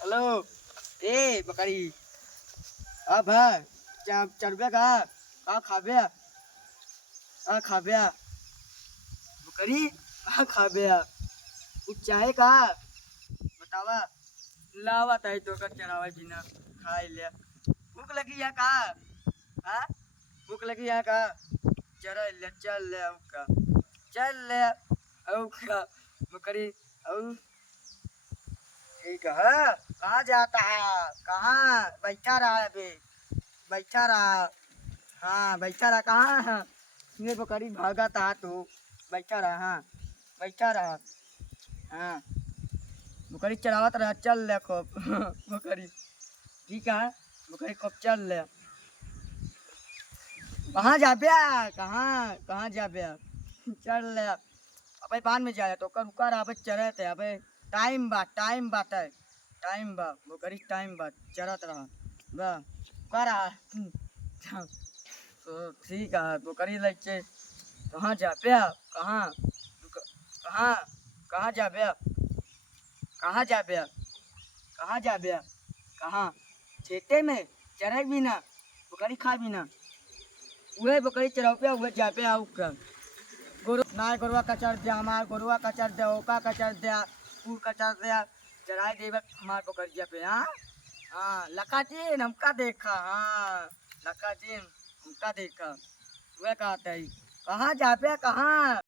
hello ए बकरी अब है चढ़बे का खाबे खाबे बकरी खाबे कुछ चाहे का बतावा लावा तय तो कर चरावा बिना खाई ले भूख लगी है का हाँ भूख लगी है का चल ले चल ले का चल ले का बकरी ठीक है कहाँ जाता है कहाँ बैठा रहा है अभी बैठा रहा हाँ बैठा रहा कहाँ है ये बकरी भागा था तो बैठा रहा हाँ बैठा रहा हाँ बकरी चरावत रहा चल ले खूब बकरी ठीक है बकरी खूब चल ले कहाँ जाबे कहाँ कहाँ जाबे चल ले अबे बाद में जाए तो कर रुका रहा अबे चरे थे अबे टाइम बात है टाइम बा बकरी टाइम बाद चरत रहा बा करा तो ठीक है बकरी लगे कहाँ जाबे कहाँ कहाँ कहाँ जाबे कहाँ जाबे कहाँ जाबे कहाँ खेते में चरे भी ना बकरी खा भी ना वह बकरी चराव पे वह जाबे आउ कर गोरु नाय गोरुआ कचर दे हमार गोरुआ कचर दे ओका कचर दे पूर कचर दे चराई देवे हमार बकरिया पे हाँ हाँ लका जी हमका देखा हाँ लका जी हमका देखा वह कहते कहाँ जाबे कहाँ